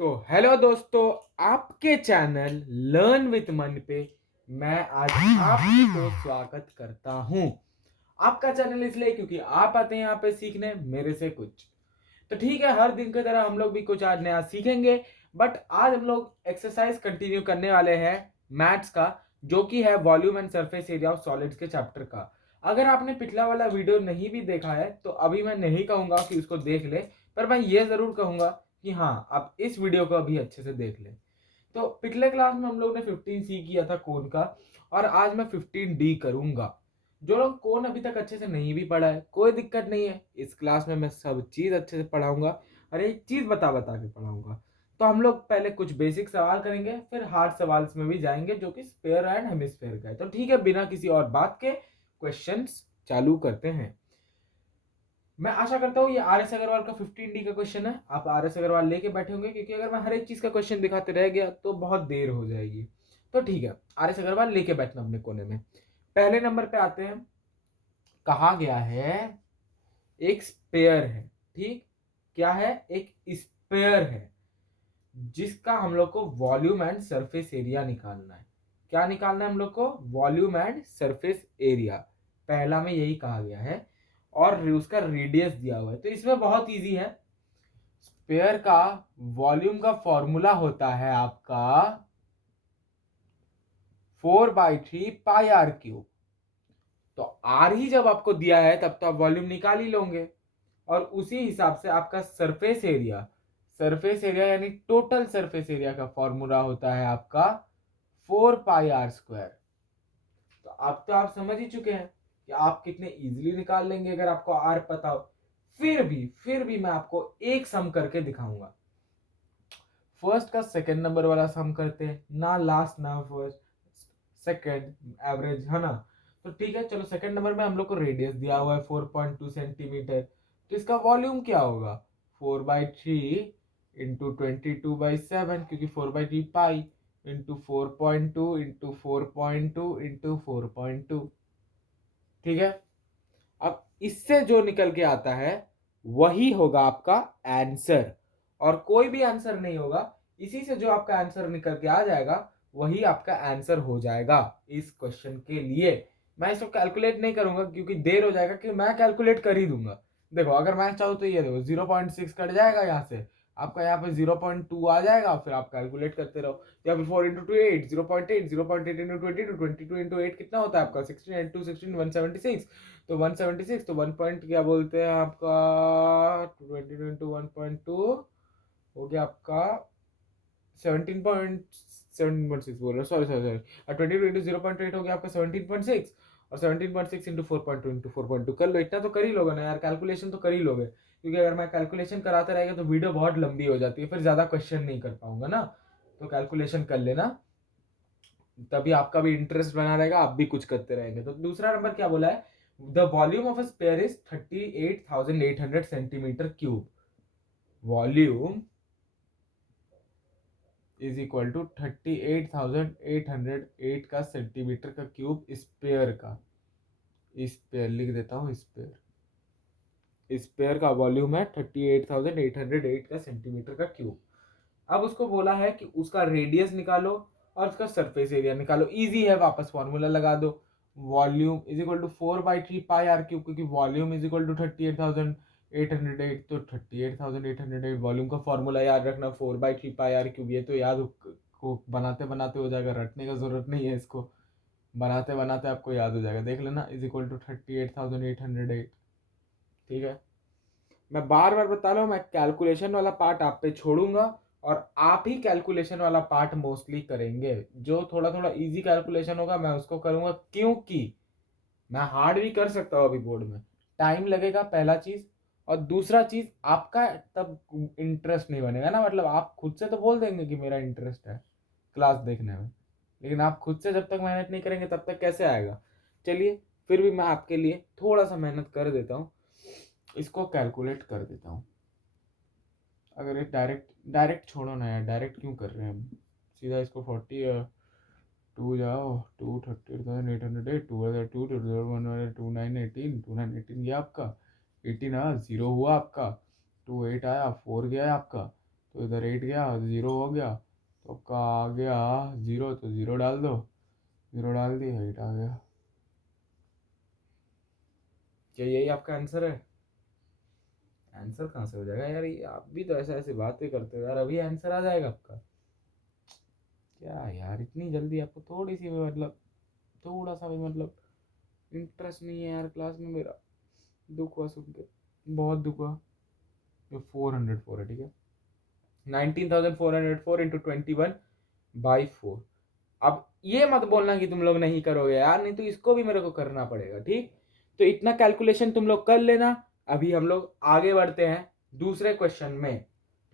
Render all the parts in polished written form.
तो हेलो दोस्तों, आपके चैनल लर्न विथ मन पे मैं आज आपको स्वागत करता हूं। आपका चैनल इसलिए क्योंकि आप आते हैं यहाँ पे सीखने मेरे से कुछ। तो ठीक है, हर दिन की तरह हम लोग भी कुछ आज नया सीखेंगे। बट आज हम लोग एक्सरसाइज कंटिन्यू करने वाले हैं मैथ्स का, जो कि है volume and surface area of solids के चैप्टर का। अगर आपने पिछला वाला वीडियो नहीं भी देखा है तो अभी मैं नहीं कहूंगा कि उसको देख ले, पर मैं ये जरूर कहूंगा कि हाँ, आप इस वीडियो को अभी अच्छे से देख लें। तो पिछले क्लास में हम लोग ने 15C किया था कोन का, और आज मैं 15D करूंगा। जो लोग कोन अभी तक अच्छे से नहीं भी पढ़ा है, कोई दिक्कत नहीं है, इस क्लास में मैं सब चीज अच्छे से पढ़ाऊंगा और एक चीज बता बता के पढ़ाऊंगा। तो हम लोग पहले कुछ बेसिक सवाल करेंगे, फिर हार्ड सवाल में भी जाएंगे जो कि स्फीयर एंड हेमिस्फीयर का है। तो ठीक है, बिना किसी और बात के क्वेश्चंस चालू करते हैं। मैं आशा करता हूँ ये RS अग्रवाल का 15D का क्वेश्चन है। आप RS अग्रवाल लेके बैठे होंगे, क्योंकि अगर मैं हर एक चीज का क्वेश्चन दिखाते रह गया तो बहुत देर हो जाएगी। तो ठीक है, RS अग्रवाल लेके बैठना अपने कोने में। पहले नंबर पे आते हैं। कहा गया है एक स्पेयर है, ठीक। क्या है? एक स्पेयर है जिसका हम लोग को वॉल्यूम एंड सरफेस एरिया निकालना है। क्या निकालना है हम लोग को? Volume and surface area. पहला में यही कहा गया है और उसका रेडियस दिया हुआ है। तो इसमें बहुत इजी है। स्पेयर का वॉल्यूम का फॉर्मूला होता है आपका 4/3 πr³ तो आर ही जब आपको दिया है तब तो आप वॉल्यूम निकाल ही लोगे। और उसी हिसाब से आपका सरफेस एरिया यानी टोटल सरफेस एरिया का फॉर्मूला होता है आपका 4πr²। तो अब तो आप समझ ही चुके हैं कि आप कितने इजीली निकाल लेंगे अगर आपको आर पता हो। फिर भी मैं आपको एक सम करके दिखाऊंगा। फर्स्ट का सेकंड नंबर वाला सम करते हैं ना, लास्ट ना फर्स्ट, सेकंड एवरेज, है ना। तो ठीक है, चलो सेकंड नंबर में हम लोग को रेडियस दिया हुआ है 4.2 सेंटीमीटर। तो इसका वॉल्यूम क्या होगा? 4/3 इंटू 22/7, क्योंकि 4/3 पाई इंटू 4.2 इंटू 4.2 इंटू 4.2। ठीक है, अब इससे जो निकल के आता है वही होगा आपका आंसर, और कोई भी आंसर नहीं होगा। इसी से जो आपका आंसर निकल के आ जाएगा वही आपका आंसर हो जाएगा इस क्वेश्चन के लिए। मैं इसको कैलकुलेट नहीं करूंगा क्योंकि देर हो जाएगा, कि मैं कैलकुलेट कर ही दूंगा। देखो, अगर मैं चाहूँ तो ये देखो 0.6 कट जाएगा यहाँ से, आपका यहाँ पे 0.2 आ जाएगा, फिर आप कैलकुलेट करते रहो। या फिर 4 इंटू 2 8, 0.8, 0.8 इंटू 22, 22 इंटू 8 कितना होता है आपका? 16, 8 16, 176। तो 176, तो 1 पॉइंट क्या बोलते हैं आपका, 22 इंटू 1.2 हो गया आपका 17.6 बोल रहा, सॉरी सॉरी सॉरी। और 22 इंटू 0.8 हो गया आपका 17.6। और 17.6 इंटू 4.2 कर लो। इतना तो कर ही लोगे ना यार, कैलकुलेशन तो कर ही लोगे, क्योंकि अगर मैं कैलकुलेशन कराते रहेगा तो वीडियो बहुत लंबी हो जाती है, फिर ज्यादा क्वेश्चन नहीं कर पाऊंगा ना। तो कैलकुलेशन कर लेना, तभी आपका भी इंटरेस्ट बना रहेगा, आप भी कुछ करते रहेंगे। तो दूसरा नंबर क्या बोला है? The volume of a sphere is 38,800 centimetre cube. Volume is equal to 38,808 का सेंटीमीटर का क्यूब स्पेयर का। स्पेयर लिख देता हूँ, स्पेयर का वॉल्यूम है 38,808 का सेंटीमीटर का क्यूब। अब उसको बोला है कि उसका रेडियस निकालो और उसका सरफेस एरिया निकालो। इजी है, वापस फॉर्मूला लगा दो। Volume is equal to 4/3 πr³, क्योंकि वॉल्यूम इज इक्वल टू 38,808। तो 38,808 वॉल्यूम का फॉर्मूला याद रखना 4/3 πr³। ये तो याद को बनाते बनाते हो जाएगा, रटने का जरूरत नहीं है इसको, बनाते बनाते आपको याद हो जाएगा। देख लेना, इज इक्वल टू 38,808। ठीक है, मैं बार बार बता रहा हूँ, मैं कैलकुलेशन वाला पार्ट आप पे छोड़ूंगा और आप ही कैलकुलेशन वाला पार्ट मोस्टली करेंगे। जो थोड़ा थोड़ा इजी कैलकुलेशन होगा मैं उसको करूंगा, क्योंकि मैं हार्ड भी कर सकता हूँ अभी बोर्ड में, टाइम लगेगा पहला चीज। और दूसरा चीज, आपका तब इंटरेस्ट नहीं बनेगा ना। मतलब आप खुद से तो बोल देंगे कि मेरा इंटरेस्ट है क्लास देखने में, लेकिन आप खुद से जब तक मेहनत नहीं करेंगे तब तक कैसे आएगा। चलिए, फिर भी मैं आपके लिए थोड़ा सा मेहनत कर देता हूँ, इसको कैलकुलेट कर देता हूँ। अगर ये डायरेक्ट डायरेक्ट छोड़ो ना यार, डायरेक्ट क्यों कर रहे हैं हम, सीधा इसको 40 टू जाओ, 238,808, 2 9 18 ये आपका 18 आया, 0 हुआ आपका, 2 8 आया, 4 गया है आपका, तो इधर 8 गया, 0 हो गया, तो आपका आ गया 0, तो 0 डाल दो, 0 डाल दिया, 8 आ गया। क्या यही आपका आंसर है? आंसर कहाँ से हो जाएगा यार, ये आप भी तो ऐसे ऐसे बातें करते हो यार, अभी आंसर आ जाएगा आपका? क्या यार, इतनी जल्दी आपको थोड़ी सी भी मतलब, थोड़ा सा भी मतलब इंटरेस्ट नहीं है यार क्लास में मेरा। दुख हुआ सुन के, बहुत दुख हुआ। ये 404 है, ठीक है। 19,404 इंटू 21/4। अब ये मत बोलना कि तुम लोग नहीं करोगे यार, नहीं तो इसको भी मेरे को करना पड़ेगा, ठीक। तो इतना कैलकुलेशन तुम लोग कर लेना। अभी हम लोग आगे बढ़ते हैं दूसरे क्वेश्चन में,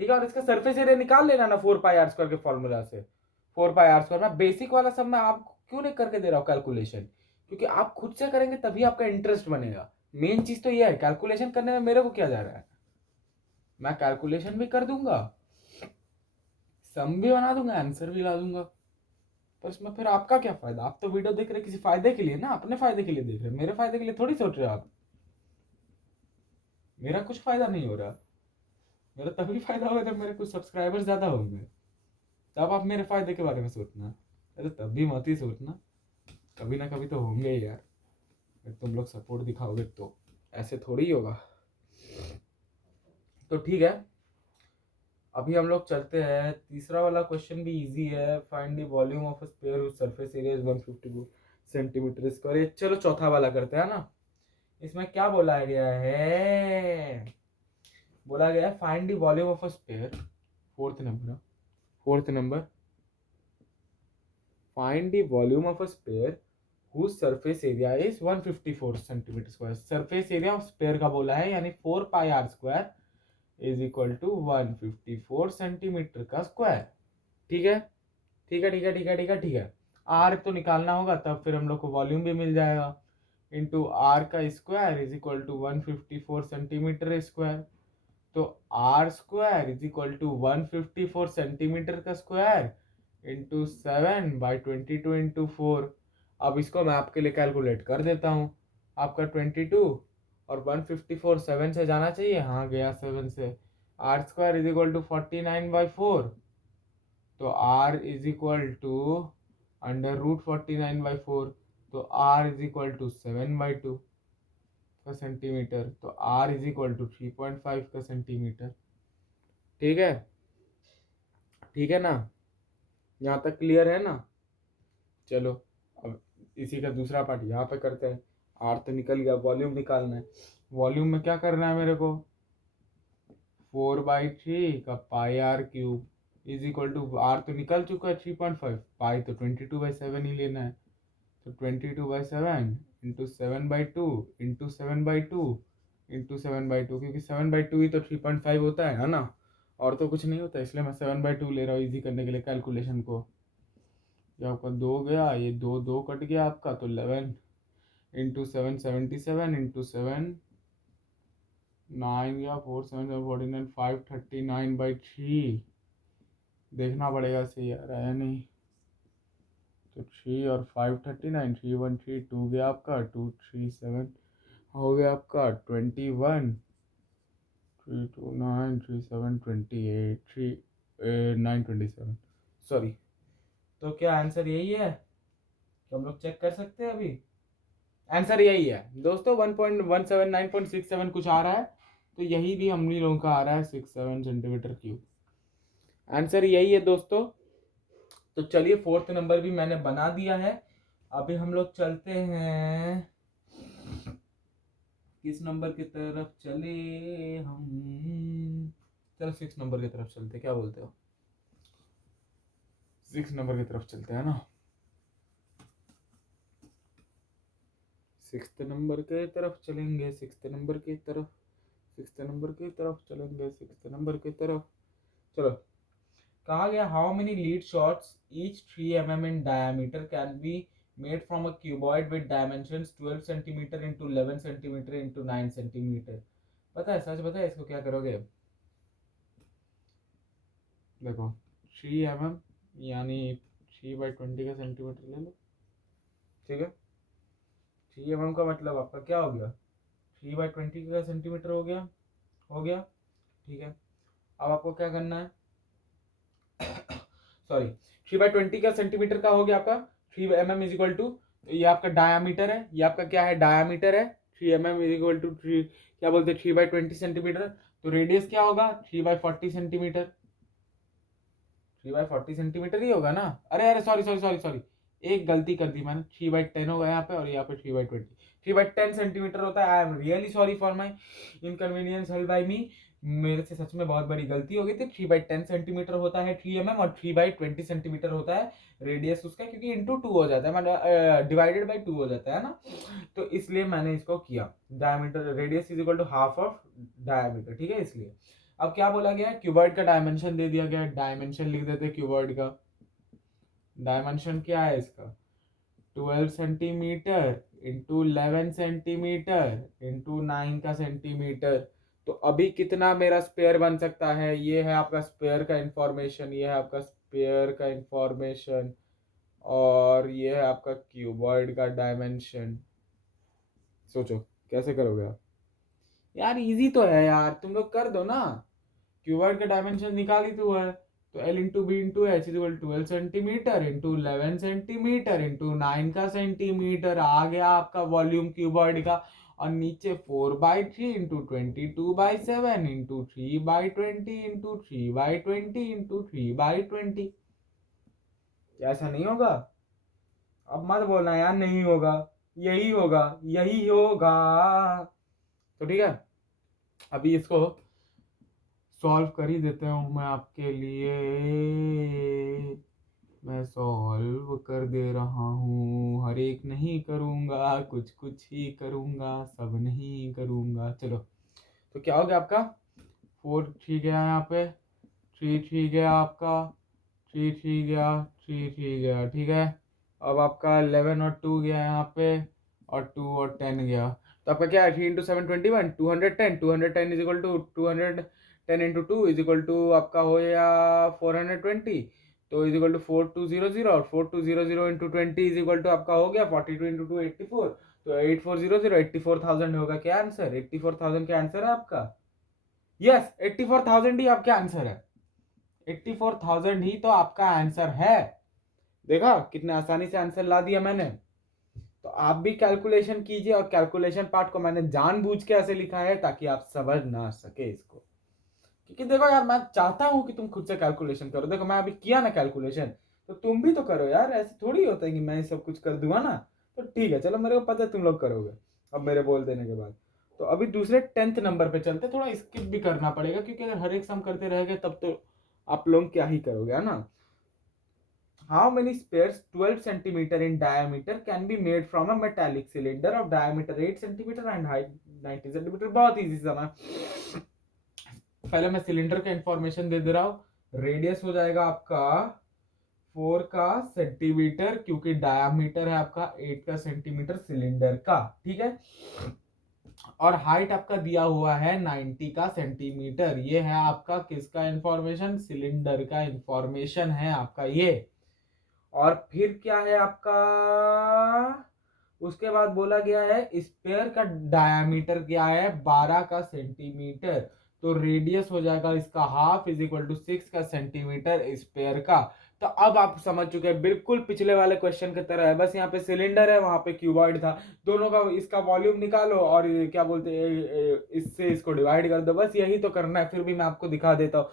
ठीक है। और इसका सरफेस एरिया निकाल लेना ना 4πr² के फॉर्मूला से। 4πr², मैं बेसिक वाला सब मैं आपको क्यों नहीं करके दे रहा हूँ कैलकुलेशन, क्योंकि आप खुद से करेंगे तभी आपका इंटरेस्ट बनेगा। मेन चीज तो ये है, कैलकुलेशन करने में मेरे को क्या जा रहा है, मैं कैलकुलेशन भी कर दूंगा, सम भी बना दूंगा, आंसर भी ला दूंगा। तो इसमें फिर आपका क्या फायदा? आप तो वीडियो देख रहे किसी फायदे के लिए ना, अपने फायदे के लिए देख रहे, मेरे फायदे के लिए थोड़ी सोच रहे हो आप। मेरा कुछ फायदा नहीं हो रहा। मेरा तभी फायदा होगा जब मेरे कुछ सब्सक्राइबर्स ज्यादा होंगे, तब आप मेरे फायदे के बारे में सोचना। अरे तब भी मत ही सोचना, कभी ना कभी तो होंगे ही यार, अगर तुम लोग सपोर्ट दिखाओगे तो। ऐसे थोड़ी ही होगा। तो ठीक है, अभी हम लोग चलते हैं, तीसरा वाला क्वेश्चन भी इजी है। Find the volume of a sphere which surface area is 152 centimetre square. चलो चौथा वाला करते हैं ना। इसमें क्या बोला गया है? बोला गया है find the volume of a sphere, fourth number, fourth number, find the volume of a sphere whose surface area is 154 centimetre square. Surface area of sphere का बोला है, यानी 4πr² is equal to 154 centimetre का square. ठीक है, ठीक है, ठीक है, ठीक है, ठीक है, ठीक है। आर तो निकालना होगा, तब फिर हम लोग को वॉल्यूम भी मिल जाएगा। इंटू आर का square is equal to 154 centimetre square. तो R square is equal to 154 centimetre का स्क्वायर इंटू 7/22 इंटू 4। अब इसको मैं आपके लिए कैलकुलेट कर देता हूँ। आपका 22 और 154 7 से जाना चाहिए, हाँ गया 7 से। R square is equal to 49/4। तो आर इज इक्वल टू √49/4। तो आर इज इक्वल टू 7/2 का सेंटीमीटर। तो आर इज इक्वल टू 3.5 का सेंटीमीटर। ठीक है, ठीक है ना, यहाँ तक क्लियर है ना? चलो अब इसी का दूसरा पार्ट यहाँ पे करते हैं। आर तो निकल गया, वॉल्यूम निकालना है। वॉल्यूम में क्या करना है मेरे को? 4/3 का πr³ is equal to, are तो निकल चुका है 3.5, पाई तो 22/7 ही लेना है। तो 22/7 इंटू 7/2 इंटू 7/2 इंटू 7/2, क्योंकि 7/2 ही तो 3.5 होता है ना, और तो कुछ नहीं होता, इसलिए मैं 7/2 ले रहा हूँ इजी करने के लिए कैलकुलेशन को। ये आपका 2 गया, ये 2 2 कट गया आपका, तो 11 इंटू 7 77 इंटू 7 9 या 4 7 49 539/3। देखना पड़ेगा सही आ रहा है नहीं। तो 3 और 539, 3 1 3 2 गया आपका, 2 3 7 हो गया आपका 21, 3 2 9 3 7 28, 3 9 27, सॉरी। तो क्या आंसर यही है? तो हम लोग चेक कर सकते हैं अभी। आंसर यही है दोस्तों, 1.179.67 कुछ आ रहा है। तो यही भी हम लोगों का आ रहा है 67 सेंटीमीटर क्यूब। आंसर यही है दोस्तों। तो चलिए फोर्थ नंबर भी मैंने बना दिया है। अभी हम लोग चलते हैं, किस नंबर की तरफ चले हम? चलो 6 नंबर की तरफ चलते, क्या बोलते हो? 6 नंबर की तरफ चलते हैं ना। 6 नंबर की तरफ चलेंगे, 6 नंबर की तरफ, 6 नंबर की तरफ चलेंगे, 6 नंबर की तरफ। चलो, कहा गया how many lead shots each 3 mm in diameter can be made from a cuboid with dimensions 12 centimetre into 11 centimetre into 9 centimetre. पता है, सच पता है इसको क्या करोगे? देखो 3 mm यानी 3/20 का सेंटीमीटर ले लो, ठीक है। 3 mm का मतलब आपका क्या हो गया? 3/20 का सेंटीमीटर हो गया, हो गया, ठीक है। अब आपको क्या करना है? सॉरी 3/20 का सेंटीमीटर का हो गया आपका 3 mm इज इक्वल टू, ये आपका डायामीटर है, ये आपका क्या है डायामीटर है, 3 mm इज इक्वल टू 3, क्या बोलते हैं 3/20 सेंटीमीटर। तो रेडियस क्या होगा 3/40 सेंटीमीटर, 3/40 सेंटीमीटर ही होगा ना। अरे अरे सॉरी सॉरी सॉरी सॉरी, एक गलती कर दी मैंने, 3/10 होगा यहाँ पे और यहाँ पे 3/20, 3/10 सेंटीमीटर होता है। I am really sorry for my inconvenience held by me, मेरे से सच में बहुत बड़ी गलती हो गई थी। 3/10 सेंटीमीटर होता है 3 mm और 3/20 सेंटीमीटर होता है रेडियस उसका, क्योंकि इंटू 2 हो जाता है, मतलब डिवाइडेड बाई 2 हो जाता है ना, तो इसलिए मैंने इसको किया। Diameter radius is equal to half of diameter, ठीक है इसलिए। अब क्या बोला गया है, क्यूबॉइड का डायमेंशन दे दिया गया है, डायमेंशन लिख देते क्यूबॉइड का। डायमेंशन क्या है इसका 12 सेंटीमीटर इंटू 11 सेंटीमीटर इंटू 9 का सेंटीमीटर। तो अभी कितना मेरा स्पेयर बन सकता है, ये है आपका स्पेयर का इंफॉर्मेशन, ये है आपका स्पेयर का इंफॉर्मेशन, और ये है आपका क्यूबॉइड का डायमेंशन। सोचो कैसे करोगे आप यार, इजी तो है यार, तुम लोग कर दो ना। क्यूबॉइड का डायमेंशन निकाल ही तो है, तो L into B into H equal 12 centimetre into 11 centimetre into 9 का सेंटीमीटर आ गया आपका वॉल्यूम क्यूबॉइड का। और नीचे 4/3 इंटू 22/7 इंटू 3/20 इंटू 3/20 इंटू 3/20। ऐसा नहीं होगा, अब मत बोलना यार नहीं होगा, यही होगा यही होगा। तो ठीक है, अभी इसको सॉल्व कर ही देते हूँ मैं आपके लिए, मैं सॉल्व कर दे रहा हूँ, हर एक नहीं करूँगा, कुछ कुछ ही करूँगा, सब नहीं करूँगा। चलो, तो क्या हो गया आपका 4 ठीक है यहाँ पे, 3 ठीक है आपका, 3 ठीक गया, 3 ठीक गया, ठीक है। अब आपका 11 और 2 गया यहाँ पे, और 2 और 10 गया, तो आपका क्या है 3 × 7 21 210, 210 is equal to 210 into 2 is equal to आपका हो या 420, तो इज इक्वल टू 4200, और 4200 इंटू 20 इज इक्वल टू आपका हो गया 42 इंटू 2 84, तो 8400 84,000 होगा क्या आंसर, 84,000 क्या आंसर है आपका। यस 84,000 ही आपका आंसर है, 84,000 ही तो आपका आंसर है। देखा कितने आसानी से आंसर ला दिया मैंने। तो आप भी कैलकुलेशन कीजिए, और कैलकुलेशन पार्ट को मैंने जानबूझ के ऐसे लिखा है ताकि आप समझ ना सके इसको, क्योंकि देखो यार मैं चाहता हूं कि तुम खुद से कैलकुलेशन करो। देखो मैं अभी किया ना कैलकुलेशन, तो तुम भी तो करो यार, ऐसे थोड़ी होता है कि मैं सब कुछ कर दूंगा ना। तो ठीक है चलो, मेरे को पता है तुम लोग करोगे अब मेरे बोल देने के बाद। तो अभी दूसरे 10th नंबर पे चलते, थोड़ा स्किप भी करना पड़ेगा क्योंकि अगर हर एक सम करते रहेंगे तब तो आप लोग क्या ही करोगे, है ना। How many spares 12 centimeter in diameter can be made from a metallic cylinder of diameter 8 centimeter and height 90 centimeter? बहुत इजी सा ना, पहले मैं सिलेंडर का इंफॉर्मेशन दे दे रहा हूँ। रेडियस हो जाएगा आपका 4 का सेंटीमीटर, क्योंकि डायामीटर है आपका 8 का सेंटीमीटर सिलेंडर का, ठीक है। और हाइट आपका दिया हुआ है 90 का सेंटीमीटर। ये है आपका किसका इंफॉर्मेशन, सिलेंडर का इंफॉर्मेशन है आपका ये। और फिर क्या है आपका, उसके बाद बोला गया है स्पेयर का डायामीटर क्या है 12 का सेंटीमीटर, तो रेडियस हो जाएगा इसका हाफ इज इक्वल टू 6 का सेंटीमीटर स्पेयर का। तो अब आप समझ चुके हैं, बिल्कुल पिछले वाले क्वेश्चन की तरह है, बस यहाँ पे सिलेंडर है वहां पे क्यूबॉइड था, दोनों का इसका वॉल्यूम निकालो और क्या बोलते हैं इससे इसको डिवाइड कर दो, बस यही तो करना है। फिर भी मैं आपको दिखा देता हूँ,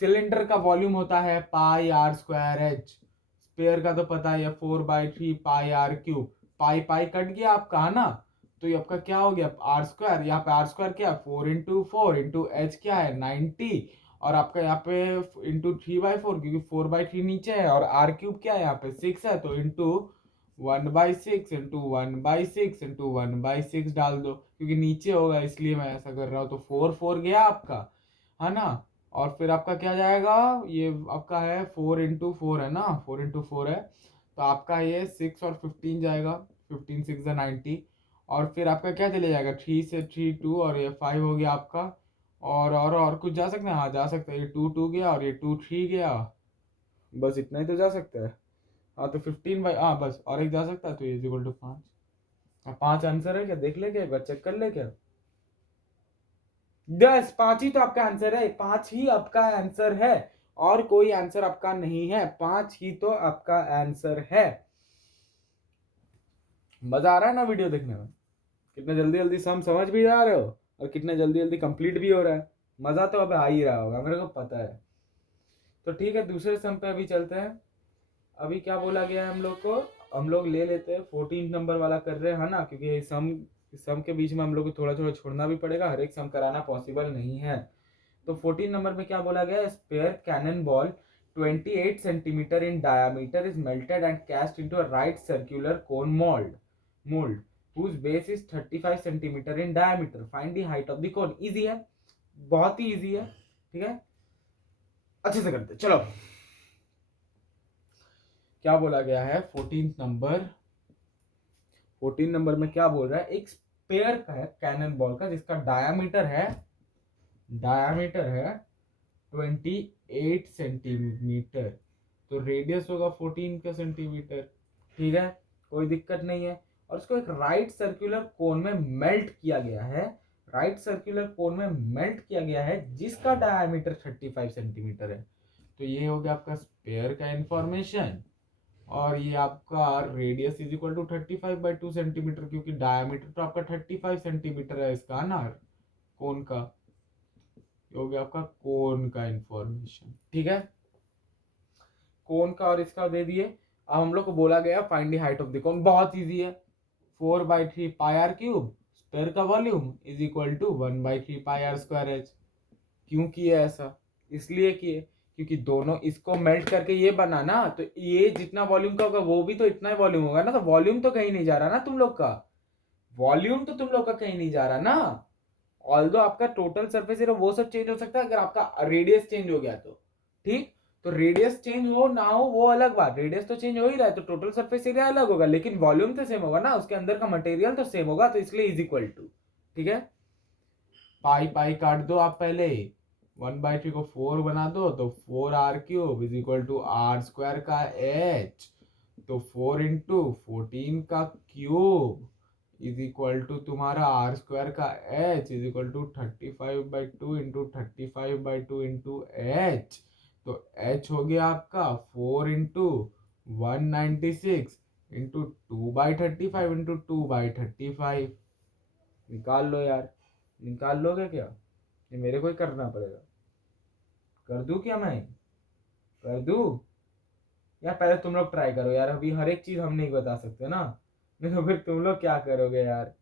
सिलेंडर का वॉल्यूम होता है πr²h, स्पेयर का तो पता है 4/3 πr³, पाई पाई कट गया आपका, है ना। तो ये आपका क्या हो गया r², यहाँ पे r² क्या 4 × 4 × h क्या है 90, और आपका यहाँ पे इंटू 3/4 क्योंकि 4/3 नीचे है, और r³ क्या है यहाँ पे 6 है, तो इंटू 1/6 इंटू 1/6 इंटू 1/6 डाल दो, क्योंकि नीचे होगा इसलिए मैं ऐसा कर रहा हूँ। तो 4 गया आपका, है ना। और फिर आपका क्या जाएगा, ये आपका है 4 × 4 है ना, 4 × 4 है, तो आपका ये 6 और 15 जाएगा, 15 6 90, और फिर आपका क्या चले जाएगा 3 से 3 2, और ये 5 हो गया आपका। और कुछ जा सकते हैं, हाँ जा सकते हैं, ये 2 2 गया और ये 2 3 गया, बस इतना ही तो जा सकता है। हाँ तो 15 हाँ बस, और एक जा सकता है, तो ये इक्वल टू 5। हाँ 5 आंसर है क्या, देख ले क्या, एक बार चेक कर ले क्या। 10 5 ही तो आपका आंसर है, 5 ही आपका आंसर है। और कोई आंसर आपका नहीं है, 5 ही तो आपका आंसर है। मजा आ रहा है ना वीडियो देखने में? कितने जल्दी जल्दी सम समझ भी जा रहे हो और कितने जल्दी जल्दी कंप्लीट भी हो रहा है। मजा तो अब आ ही रहा होगा, मेरे को पता है। तो ठीक है, दूसरे सम पे अभी चलते हैं। अभी क्या बोला गया है हम लोग को? हम लोग ले लेते हैं 14 नंबर वाला कर रहे हैं ना, क्योंकि सम के बीच में हम लोग को थोड़ा थोड़ा छोड़ना भी पड़ेगा, हर एक सम कराना पॉसिबल नहीं है। तो 14 नंबर में क्या बोला गया है? Sphere cannon ball 28 centimetre in diameter is melted and cast into a right circular cone mould whose base is 35 centimetre in diameter, find the height of the cone. Easy है, बहुत ही इजी है। ठीक है, अच्छे से करते चलो। क्या बोला गया है 14 नंबर में? क्या बोल रहा है? एक स्पेयर का है कैनन बॉल का, जिसका डायमीटर है 28 सेंटीमीटर, तो रेडियस होगा 14 का सेंटीमीटर। ठीक है, कोई दिक्कत नहीं है। और उसको एक राइट सर्कुलर कोन में मेल्ट किया गया है, जिसका डायमीटर 35 सेंटीमीटर है। तो ये हो गया आपका स्पेयर का इंफॉर्मेशन। और ये आपका radius is equal to 35/2 centimetre, क्योंकि डायमीटर तो आपका 35 सेंटीमीटर है इसका ना, कोन का। हो गया आपका कोन का इंफॉर्मेशन। ठीक है, कोन का और इसका दे दिए। अब हम लोग को बोला गया find the height of the cone. बहुत इजी है, 4/3 पाई आर क्यूब स्पेयर का volume is equal to 1/3 pi R square H. क्यों किए ऐसा? इसलिए किए क्योंकि दोनों इसको मेल्ट करके ये बना ना, तो ये जितना वॉल्यूम का होगा वो भी तो इतना ही वॉल्यूम होगा ना। तो वॉल्यूम तो कहीं नहीं जा रहा ना तुम लोग का, कहीं नहीं जा रहा ना। ऑल्दो आपका टोटल सरफेस एरिया वो सब चेंज हो सकता है अगर आपका रेडियस चेंज हो गया तो। ठीक, तो रेडियस चेंज हो ना हो वो अलग बात, रेडियस तो चेंज हो ही रहा है तो टोटल सरफेस एरिया अलग होगा, लेकिन वॉल्यूम तो सेम होगा ना, उसके अंदर का मटेरियल तो सेम होगा, तो इसलिए इज इक्वल टू। ठीक है, पाई पाई काट दो आप पहले, 1/3 को 4 बना दो, तो 4r³ is equal to r² का h, तो 4 इंटू 14 का क्यूब इज इक्वल टू तुम्हारा r² का h is equal to 35/2 into 35/2 into h। तो h हो गया आपका 4 इंटू 196 इंटू 2/35 इंटू 2/35। निकाल लो यार, निकाल लोगे क्या? ये मेरे को ही करना पड़ेगा। कर दूं क्या मैं? कर दूं? यार पहले तुम लोग ट्राई करो यार, अभी हर एक चीज हम नहीं बता सकते ना, नहीं तो फिर तुम लोग क्या करोगे यार?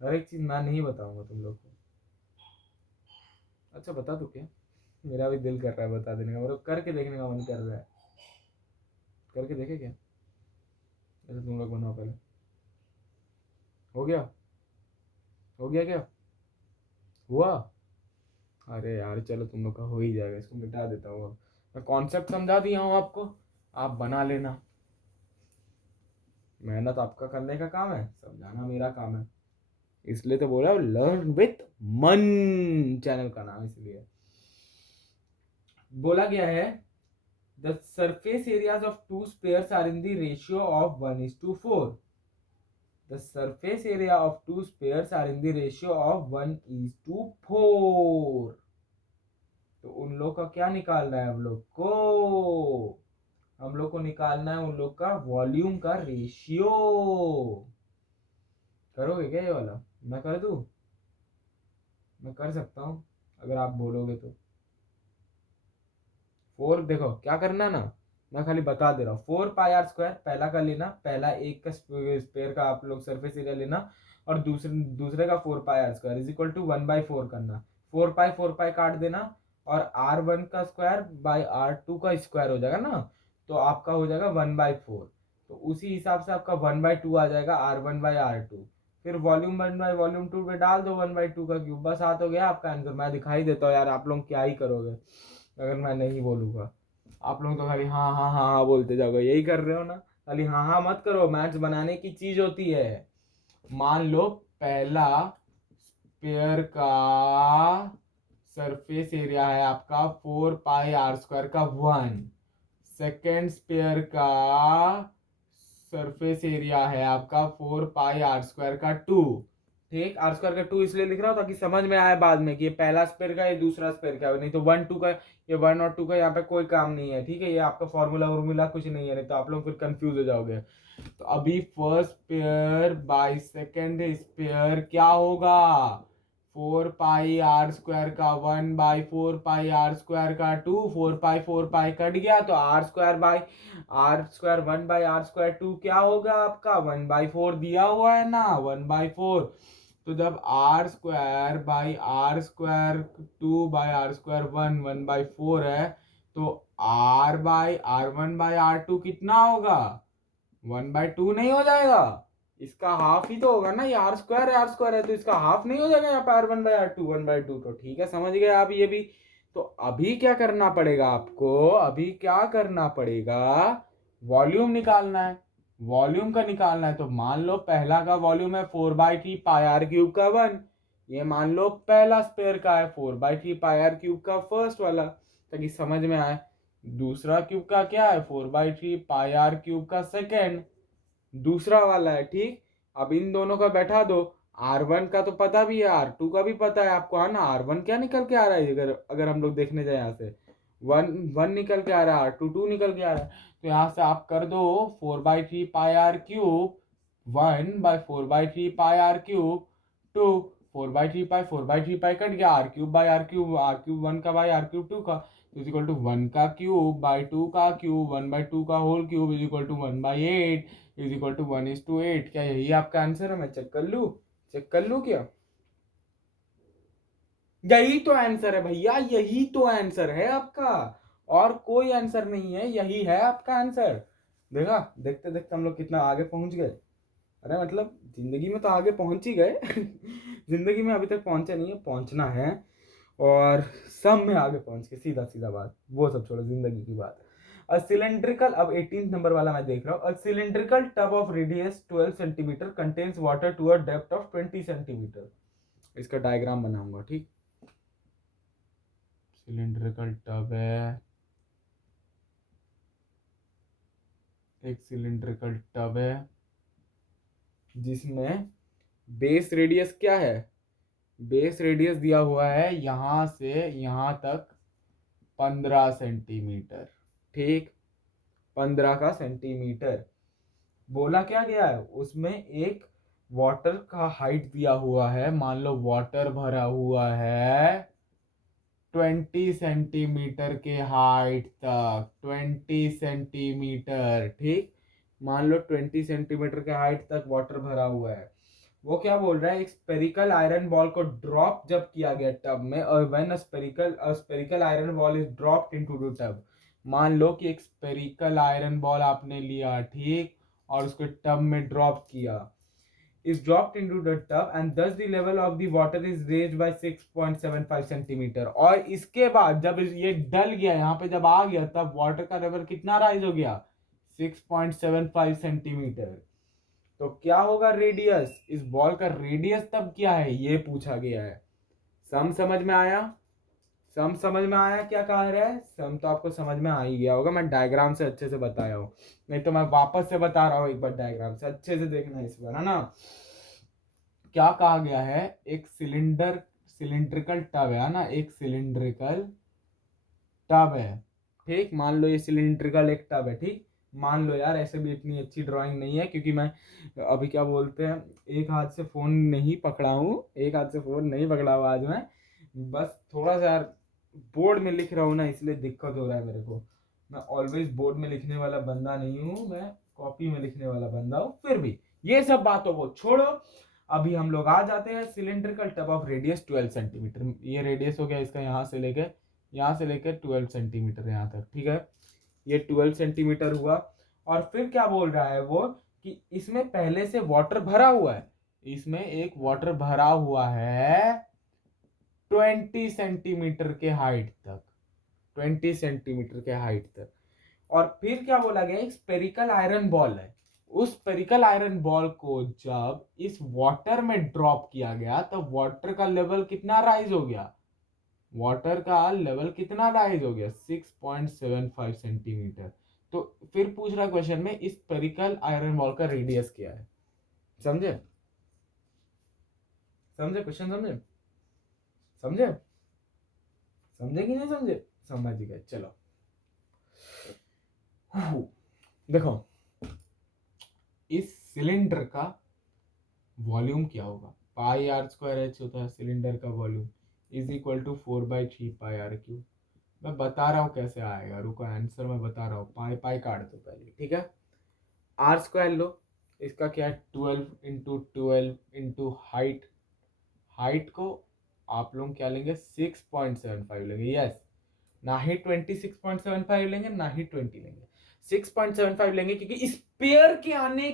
हर एक चीज मैं नहीं बताऊंगा तुम लोग को। अच्छा बता दो क्या? मेरा भी दिल कर रहा है बता देने का, मतलब करके देखने का मन कर रहा है। करके देखे क्या? ऐसे तुम लोग बनाओ पहले। हो गया? हो गया क्या? हुआ? अरे यार चलो, तुम लोग का हो ही जाएगा, इसको मिटा देता हूँ अब। मैं कॉन्सेप्ट समझा दिया हूँ आपको, आप बना लेना। मेहनत आपका करने का काम है, समझाना मेरा काम है। इसलिए तो बोल रहा हूँ लर्न विथ मन, चैनल का नाम इसलिए। बोला गया है the surface areas of two spheres are in the ratio of 1:4। The surface area of two spheres are in the ratio of 1:4। तो उन लोग का क्या निकालना है? हम लोग को निकालना है उन लोग का वॉल्यूम का रेशियो। करोगे क्या ये वाला? मैं कर दूं? मैं कर सकता हूँ अगर आप बोलोगे तो। 4 देखो क्या करना ना, मैं खाली बता दे रहा हूँ। 4πr² पहला का लेना, पहला एक का स्पेयर का आप लोग सरफेस एरिया लेना, और दूसरे का 4πr² इज इक्वल टू 1/4 करना। 4π काट देना, और r1 का स्क्वायर बाई r2 का स्क्वायर हो जाएगा ना, तो आपका हो जाएगा 1/4। तो उसी हिसाब से आपका 1/2 आ जाएगा r1/r2। फिर वॉल्यूम 1/वॉल्यूम 2 पे डाल दो 1/2 का क्यूब, बस हाथ हो गया आपका आंसर। मैं दिखाई देता हूँ यार, आप लोग क्या ही करोगे अगर मैं नहीं बोलूंगा। आप लोग तो खाली हाँ हाँ हाँ हाँ बोलते जाओगे, यही कर रहे हो ना। खाली हाँ हाँ मत करो, मैथ्स बनाने की चीज होती है। मान लो पहला स्पेयर का सरफेस एरिया है आपका 4πr² का 1, सेकेंड स्पेयर का सरफेस एरिया है आपका 4πr² का 2, ठीक, आर स्क्वायर का 2 इसलिए लिख रहा हूँ ताकि समझ में आए बाद में कि ये पहला स्क्वायर का, ये दूसरा स्क्वायर का है, नहीं तो 1 2 का, ये 1 और 2 का यहाँ पे कोई काम नहीं है। ठीक है, ये आपका फॉर्मूला वॉर्मूला कुछ नहीं है, नहीं तो आप लोग फिर कंफ्यूज हो जाओगे। तो अभी first sphere by second sphere क्या होगा, 4 पाई r स्क्वायर का 1/4 पाई r स्क्वायर का 2, 4 पाई कट गया तो r स्क्वायर 1/r स्क्वायर 2 क्या होगा आपका 1/4 दिया हुआ है ना, 1/4। तो जब r स्क्वायर 1 है तो r1/r2 कितना होगा, 1/2 नहीं हो जाएगा, इसका हाफ ही तो होगा ना, ये r स्क्वायर है तो इसका हाफ नहीं हो जाएगा यहाँ पे r1/r2 तो ठीक है, समझ गए आप ये भी। तो अभी क्या करना पड़ेगा आपको, अभी क्या करना पड़ेगा, वॉल्यूम निकालना है। वॉल्यूम का निकालना है तो मान लो पहला का वॉल्यूम है 4/3 पाई r क्यूब का 1, ये मान लो पहला स्पेयर का है 4/3 पाई r क्यूब का फर्स्ट वाला, ताकि समझ में आए। दूसरा क्यूब का क्या है 4/3 पाई r क्यूब का सेकेंड, दूसरा वाला है। ठीक, अब इन दोनों का बैठा दो, r1 का तो पता भी है, r2 का भी पता है आपको, है ना। r1 क्या निकल के आ रहा है, अगर अगर हम लोग देखने जाए यहाँ से 1 निकल के आ रहा है, r2 2 निकल के आ रहा है। तो यहाँ से आप कर दो 4/3 पाई r क्यूब 1/4/3 पाई r क्यूब 2, 4/3 पाई कट गया, r क्यूब 1 का बाई r क्यूब 2 का, इज इक्वल टू 1 का क्यूब बाई 2 का क्यूब 1/2 का whole cube is equal to 1/8 is equal to 1:8। क्या यही आपका आंसर है, मैं चेक कर लूँ, चेक कर लूँ क्या, यही तो आंसर है भैया, यही तो आंसर है आपका, और कोई आंसर नहीं है, यही है आपका आंसर। देखा, देखते देखते हम लोग कितना आगे पहुंच गए। अरे मतलब जिंदगी में तो आगे पहुंच ही गए जिंदगी में अभी तक पहुंचे नहीं है, पहुंचना है, और सब में आगे पहुंच के सीधा सीधा बात, वो सब छोड़ो, जिंदगी की बात। अ सिलेंड्रिकल, अब 18 नंबर वाला मैं देख रहा हूँ। A cylindrical tub of radius 12 centimetre contains water to a depth of 20 centimetre. इसका डायग्राम बनाऊंगा। ठीक, सिलेंड्रिकल टब है, एक सिलेंड्रिकल टब है जिसमें बेस रेडियस क्या है, बेस रेडियस दिया हुआ है यहां से यहां तक 15 सेंटीमीटर। ठीक, 15 का सेंटीमीटर बोला क्या गया है, उसमें एक वाटर का हाइट दिया हुआ है, मान लो वाटर भरा हुआ है 20 सेंटीमीटर के हाइट तक, 20 सेंटीमीटर। ठीक, मान लो 20 सेंटीमीटर के हाइट तक वाटर भरा हुआ है। वो क्या बोल रहा है, एक स्पेरिकल आयरन बॉल को ड्रॉप जब किया गया टब में, और when a spherical iron ball is dropped into the tub, मान लो कि एक स्पेरिकल आयरन बॉल आपने लिया, ठीक, और उसको टब में ड्रॉप किया, is dropped into the tub and thus the level of the water is raised by 6.75 centimetre. और इसके बाद जब ये डल गया, यहाँ पे जब आ गया, तब वाटर का लेवल कितना राइज हो गया, 6.75 सेंटीमीटर। तो क्या होगा रेडियस, इस बॉल का रेडियस तब क्या है, ये पूछा गया है। सम समझ में आया, सम समझ में आया क्या कह रहा है, सम तो आपको समझ में आ ही गया होगा, मैं डायग्राम से अच्छे से बताया हूँ, नहीं तो मैं वापस से बता रहा हूँ, एक बार डायग्राम से अच्छे से देखना इस बार, है ना। क्या कहा गया है, एक सिलिंड्रिकल टब है ना, एक सिलिंड्रिकल टब है। ठीक, मान लो ये सिलिंड्रिकल एक टब है। ठीक, मान लो यार, ऐसे भी इतनी अच्छी ड्राइंग नहीं है क्योंकि मैं अभी क्या बोलते हैं, एक हाथ से फोन नहीं पकड़ा हूँ, एक हाथ से फोन नहीं पकड़ा हुआ आज मैं, बस थोड़ा सा यार बोर्ड में लिख रहा हूँ ना, इसलिए दिक्कत हो रहा है मेरे को। मैं ऑलवेज बोर्ड में लिखने वाला बंदा नहीं हूँ, मैं कॉपी में लिखने वाला बंदा हूँ। फिर भी ये सब बातों को छोड़ो, अभी हम लोग आ जाते हैं cylindrical tub of radius 12 centimetre. ये रेडियस हो गया इसका, यहाँ से लेके 12 सेंटीमीटर यहाँ तक। ठीक है, ये 12 सेंटीमीटर हुआ। और फिर क्या बोल रहा है वो, कि इसमें पहले से वाटर भरा हुआ है, इसमें एक वाटर भरा हुआ है 20 सेंटीमीटर के हाइट तक, 20 सेंटीमीटर के हाइट तक। और फिर क्या बोला गया, एक स्पेरिकल आयरन बॉल है, उस स्पेरिकल आयरन बॉल को जब इस वाटर में ड्रॉप किया गया तो वाटर का लेवल कितना राइज हो गया, वाटर का लेवल कितना राइज हो गया 6.75 सेंटीमीटर। तो फिर पूछ रहा क्वेश्चन में, इस स्पेरिकल आयरन बॉल का रेडियस क्या है, समझे। समझे क्वेश्चन? समझे कि नहीं समझे? समझ गए, चलो। देखो, इस सिलेंडर का वॉल्यूम क्या होगा? पाई आर स्क्वायर एच होता है सिलेंडर का volume, is equal to 4/3 pi R cube. मैं बता रहा हूँ कैसे आएगा, रुको आंसर मैं बता रहा हूँ। पाई पाई काट दो पहले, ठीक है। आर स्क्वायर लो, इसका क्या है 12 × 12 × हाइट को आप लोग क्या लेंगे 6.75 लेंगे, यस। ना ही 26.75 लेंगे ना ही 20 लेंगे, 6.75 लेंगे, क्योंकि स्पेयर के आने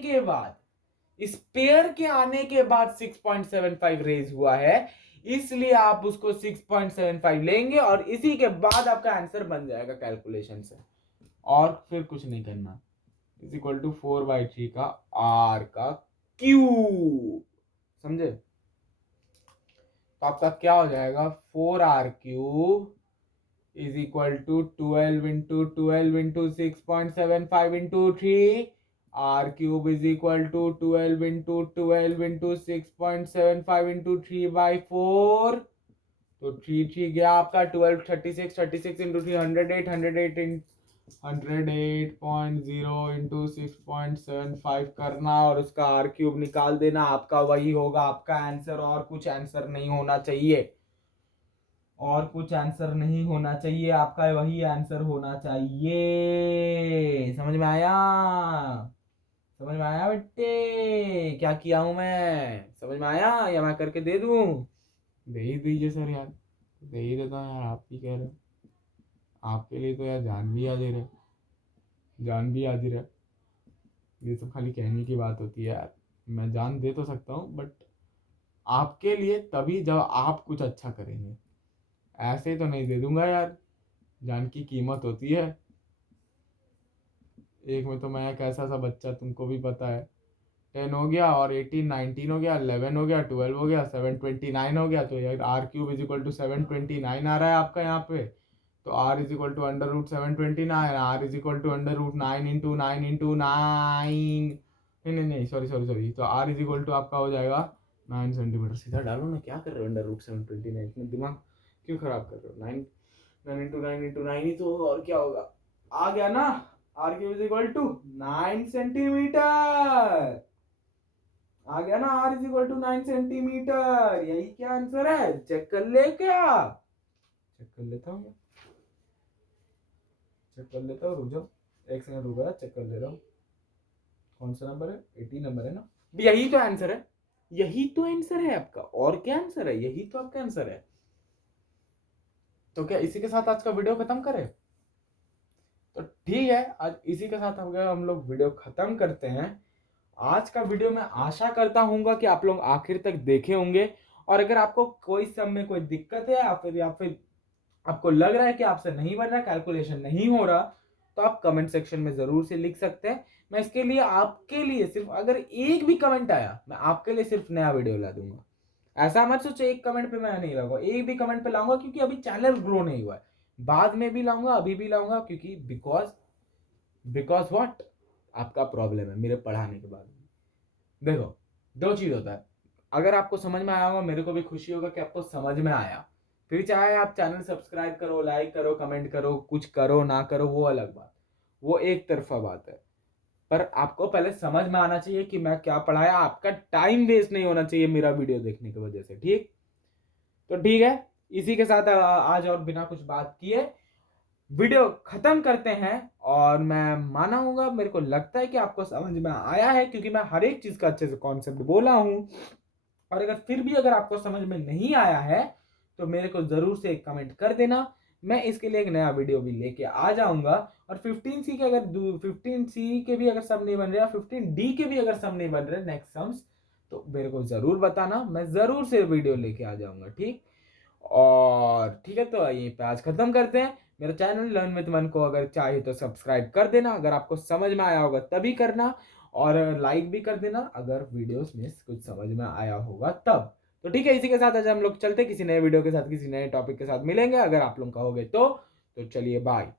के बाद 6.75 रेज हुआ है, इसलिए आप उसको 6.75 लेंगे और इसी के बाद आपका आंसर बन जाएगा कैलकुलेशन से, और फिर कुछ नहीं करना। इज इक्वल टू 4/3 का आर का क्यूब, समझे? तो आपका क्या हो जाएगा 4r³ is equal to 12 × 12 × 6.75 × 3, r³ is equal to 12 × 12 × 6.75 × 3/4। तो 3 गया आपका 12, 36, 36 × 3 108, 108.0 × 6.75 करना और उसका r³ निकाल देना, आपका वही होगा आपका आंसर। और कुछ आंसर नहीं होना चाहिए, आपका वही आंसर होना चाहिए। समझ में आया? बेटे क्या किया हूं मैं? समझ में आया या मैं करके दे दूं? दे ही दीजिए सर यार, दे ही देता हूं यार, आप ही कह रहे, आपके लिए तो यार जान भी याद रहे, ये सब खाली कहने की बात होती है यार। मैं जान दे तो सकता हूँ, बट आपके लिए तभी जब आप कुछ अच्छा करेंगे, ऐसे तो नहीं दे दूंगा यार। जान की कीमत होती है। एक में तो मैं एक ऐसा सा बच्चा, तुमको भी पता है, 10 हो गया और 18 19 हो गया, 11 हो गया, 12 हो गया, 729 हो गया। तो यार r³ इज इक्वल टू 729 आ रहा है आपका यहाँ पे। तो r is equal to √729, r is equal to √9 × 9 × 9। नहीं, सॉरी। तो r इज इक्वल टू आपका हो जाएगा 9 सेंटीमीटर। सीधा डालो ना, क्या कर रहे हो √729? इतना दिमाग क्यों खराब कर रहे हो? 9 9 × 9 ही तो, और क्या होगा? आ गया ना, r³ is equal to 9 centimetre. आ गया ना, r is equal to 9 centimetre. यही क्या आंसर है? चेक कर ले क्या? चेक कर लेता हूँ, रुक जाओ एक सेकंड, रुक जा, चेक कर ले रहा हूँ। कौन सा नंबर है? 80 नंबर है ना? यही तो आंसर है आपका। और क्या आंसर है? यही तो आपका आंसर है। तो क्या इसी के साथ आज का वीडियो खत्म करें? तो ठीक है, आज इसी के साथ हम लोग वीडियो खत्म करते हैं। आज का वीडियो मैं आशा करता हूँ कि आप लोग आखिर तक देखे होंगे। और अगर आपको कोई सब में कोई दिक्कत है या फिर आपको लग रहा है कि आपसे नहीं बन रहा, कैलकुलेशन नहीं हो रहा, तो आप कमेंट सेक्शन में जरूर से लिख सकते हैं। मैं इसके लिए आपके लिए सिर्फ, अगर एक भी कमेंट आया, मैं आपके लिए सिर्फ नया वीडियो ला दूंगा। ऐसा मत सोचो एक कमेंट पे मैं नहीं लाऊंगा, एक भी कमेंट पे लाऊंगा, क्योंकि अभी चैनल ग्रो नहीं हुआ है। बाद में भी लाऊंगा, अभी भी लाऊंगा, क्योंकि बिकॉज व्हाट, आपका प्रॉब्लम है मेरे पढ़ाने के बाद। देखो, दो चीज होता है, अगर आपको समझ में आया होगा, मेरे को भी खुशी होगा कि आपको समझ में आया। फिर चाहे आप चैनल सब्सक्राइब करो, लाइक करो, कमेंट करो, कुछ करो ना करो, वो अलग बात, वो एक तरफा बात है। पर आपको पहले समझ में आना चाहिए कि मैं क्या पढ़ाया। आपका टाइम वेस्ट नहीं होना चाहिए मेरा वीडियो देखने की वजह से, ठीक? तो ठीक है, इसी के साथ आज और बिना कुछ बात किए वीडियो खत्म करते हैं। और मैं माना हूंगा, मेरे को लगता है कि आपको समझ में आया है, क्योंकि मैं हर एक चीज का अच्छे से कॉन्सेप्ट बोला हूं। और अगर फिर भी अगर आपको समझ में नहीं आया है, तो मेरे को जरूर से एक कमेंट कर देना। मैं इसके लिए एक नया वीडियो भी लेके आ जाऊंगा। और 15C के अगर 15C के भी अगर सम नहीं बन रहे, 15D के भी अगर सम नहीं बन रहे नेक्स्ट सम्स, तो मेरे को जरूर बताना, मैं जरूर से वीडियो लेके आ जाऊंगा, ठीक? और ठीक है, तो यहीं पे आज खत्म करते हैं। मेरा चैनल लर्न विद मन को अगर चाहे तो सब्सक्राइब कर देना, अगर आपको समझ में आया होगा तभी करना। और लाइक भी कर देना अगर वीडियोस में कुछ समझ में आया होगा तब। तो ठीक है, इसी के साथ आज हम लोग चलते, किसी नए वीडियो के साथ, किसी नए टॉपिक के साथ मिलेंगे, अगर आप लोग कहोगे तो चलिए बाय।